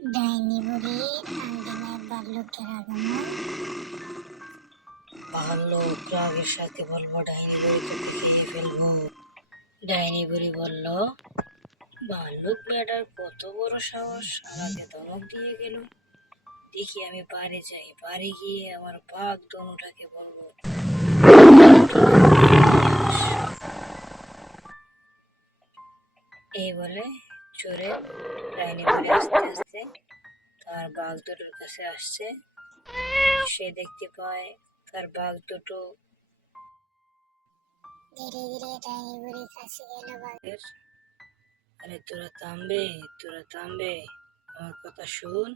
ডাইনি বুড়ি। আঙ্গিনায় বাল্যকের আগমন। ভাল্লুক রাগের সাথে বলব, ডাইনি বুড়ি তোকে খেয়ে ফেলব। ডাইনি বুড়ি বলল ভাল্লুক বেটার কত বড় সাহস, আমাকে ধমক দিয়ে গেল। দেখি আমি বাড়ি যাই বাড়ি গিয়ে আমার বাঘ দনুটাকে বলব, এই বলে চোরে ডাইনি বুড়ি আস্তে আস্তে তার বাঘ দুটোর কাছে আসছে। সে দেখতে পায় তার বাঘ দুটো ধীরে ধীরে ডাইনি বুড়ির কাছে গেল বাঘ। আরে তোরা থামবে তোরা থামবে। আমার কথা শুন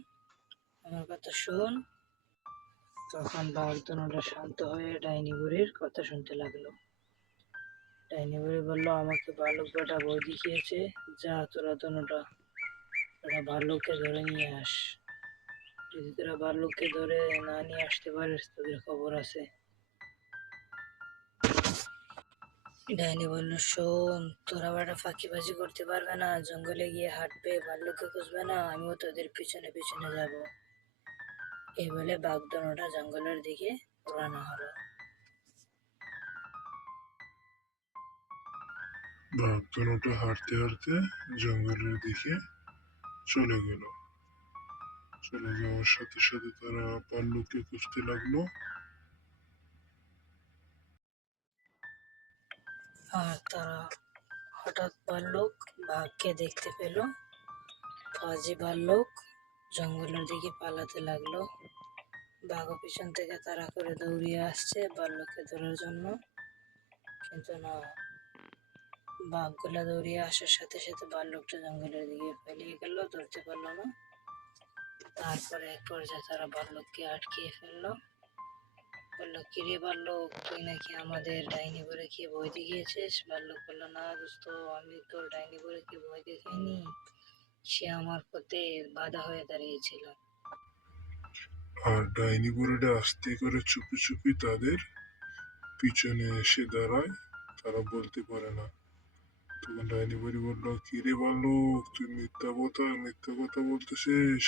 আমার কথা শুন। তখন বাঘ দুটা শান্ত হয়ে ডাইনি বুড়ির কথা শুনতে লাগল। ডাইনি বুড়ি বলল আমাকে ভালুক বেটা বই দেখিয়েছে। যা তোরা দুটা ওরা ভাল্লুককে ধরে নিয়ে আস। যদি তোরা ভাল্লুককে ধরে না নিয়ে আসতে পারিস, তোদের খবর আছে। ডাইনি বলল, শোন, তোরা বেটা ফাঁকিবাজি করতে পারবে না, জঙ্গলে গিয়ে হাঁটবে ভাল্লুককে খুঁজবে না, আমিও তোদের পিছনে পিছনে যাব। এই বলে বাগদনোটা জঙ্গলের দিকে রওনা হলো। বাঘ হাঁটতে হাঁটতে জঙ্গলের দিকে চলে গেল। চলে যাওয়ার সাথে সাথে তারা পাল্লুকে খুঁজতে লাগল। আর তারা হঠাৎ ভাল্লুক বাঘকে দেখতে পেল। ফাজি ভাল্লুক জঙ্গলের দিকে পালাতে লাগল। বাঘও পিছন থেকে তারা করে দৌড়িয়ে আসছে ভাল্লুককে ধরার জন্য। কিন্তু না বাঘগুলা দৌড়িয়ে আসার সাথে সাথে ভাল্লুকটা জঙ্গলের দিকে পালিয়ে গেল ধরতে পারল না। তারপরে এক পর্যায়ে তারা ভাল্লুককে আটকিয়ে ফেলল। বলল কিরে ভাল্লুক তুই নাকি আমাদের ডাইনি বলে কি ভয় দেখিয়েছিস? ভাল্লুক বলল, না দোস্ত, আমি তোর ডাইনি বলে কি ভয় দেখাইনি সে আমার পথে বাধা হয়ে দাঁড়িয়েছিল। আর ডাইনি বুড়িটা আস্তে করে চুপি চুপি তাদের পিছনে এসে দাঁড়ায়। তারা বলতে পারে না। তখন ডাইনি বলল কিরে বালক তুই মিথ্যা কথা মিথ্যা কথা বলতেছিস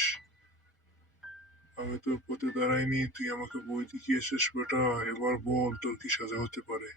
আমি তোর পথে দাঁড়াইনি, তুই আমাকে বই দেখিয়েছিস বেটা, এবার বল তোর কি সাজা হতে পারে।